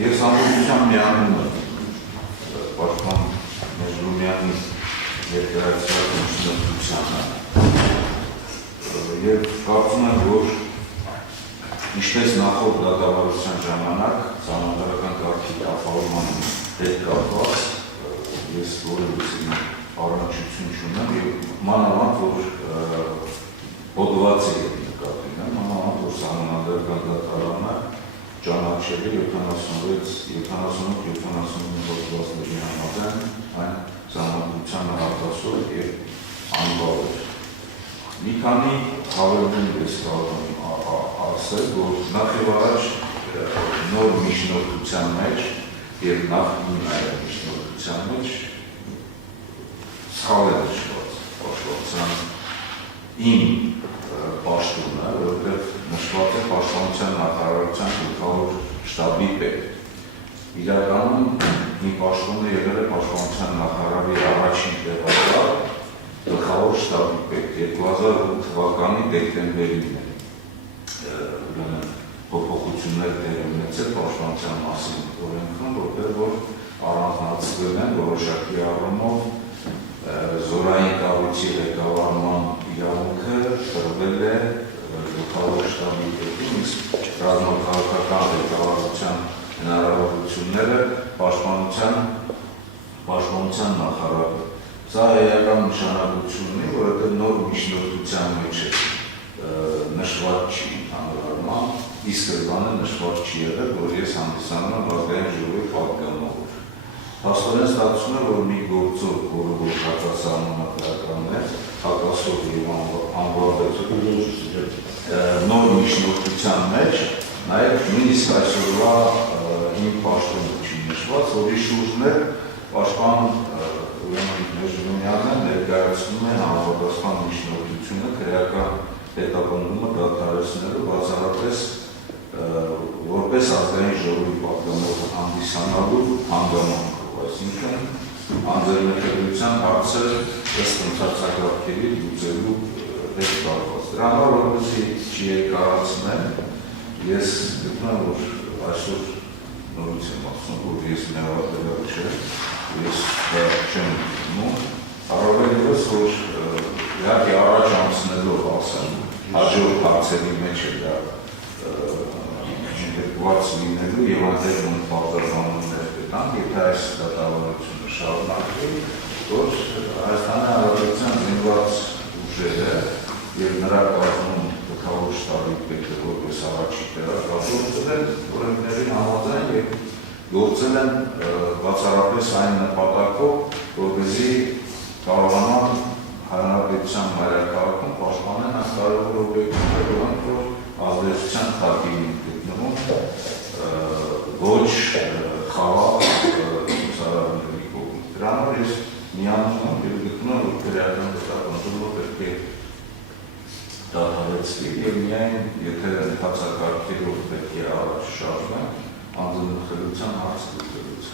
Ես ամբողջությամբ միանում եմ պաշտպան Մեժլումյանի երկրացիաությունը և կարծում եմ, որ ինչպես նախորդ դատավարության ժամանակ սահմանադրական կարգի ապահովման հետ կապված ես որևէ առնչություն չունեմ և մանավանդ, որ հոդվածի հետ նկատի ունեմ, մանավանդ, որ սահմանադրական դատարանը ճանաչել է 78-79 հոդվածների համաձայն այն սահմանադրությանը հատասող և անբավեր։ Մի քանի հավելում ես կարող եմ ասել, որ նախ և առաջ նոր միջնորդության մեջ և նախ միջնորդության մեջ սխալ է նշված իմ պաշտոնը, որովհետև նշված է պաշտպանության նախարարության գլխավոր շտաբի պետ։ Իրականում իմ պաշտոնը եղել է պաշտպանության նախարարի առաջին տեղակալ գլխավոր շտաբի պետ 2008 թվականի դեկտեմբերին է փոփոխություններ դեր ունեցել պաշտպանության մասին օրենքում, որտեղ որ առանձնացվել են որոշակի առումով զորային կառույցի ղեկավարման իրավունքը տրվել է գլխավոր շտաբի պետին, իսկ ռազմաքաղաքական ղեկավարության հնարավորությունները պաշտպանության նախարարի։ Սա էական նշանակություն ունի, որովհետև նոր միջնորդության մեջ նշված չի հանրարման, իսկ բանը նշված չի եղել, որ ես հանդիսանում եմ ազգային ժողովի պատգամավոր։ Փաստորեն ստացվում է, որ մի գործով, որը որ հակասահմանադրական է, հակասող և անվավեց նոր միջնորդության մեջ, նաև նույնիսկ այսօրվա իմ պաշտոնը չի նշված, որի շուրջն է պաշտպան Մեժլումյանը ներկայացնում է համապատասխան միջնորդությունը քրեական հետապնդումը դադարեցնելու բացառապես որպես ազգային ժողովի պատգամավոր հանդիսանալու հանգամանքով, այսինքն անձեռնքելիության հարցը ըստ ընթացակարգերի լուծելու հետ կապված։ Դրա համար որպեսզի չերկարացնեմ, ես գտնում եմ, որ այսօր նորից եմ ասում, որ ես նեղատեղել չեմ, ես չեմ գտնում, առավել ևս, որ իհարկե առաջ անցնելով ասեմ, հաջորդ հարցերի մեջ է դա դեպված լինելու և այնտեղ պարտավորություններ կտանք, եթե այս դատավարությունը շարունակվի, որ Հայաստանի Հանրապետության զինված ուժերը և նրա կազմում գլխավոր շտաբի պետը որպես առաջի տեղակատվորել են օրենքների համաձայն և գործել են բացառապես այն նպատակով, որպեսզի կարողանան Հանրապետության մայրաքաղաքում պաշտպանել այս կարևոր օբյեկտները, որոնք որ ազդեցության թակին գտնվում ոչ խաղաղ ցուցարարների կողմից։ Դրա համար ես միանում եմ և գտնում եմ, որ քրեական հետապնդումը պետք է դադարեցվի և միայն եթե ընթացակարգերով պետք է առաջ շարժվեն անձնախելության հարց լուծելուց։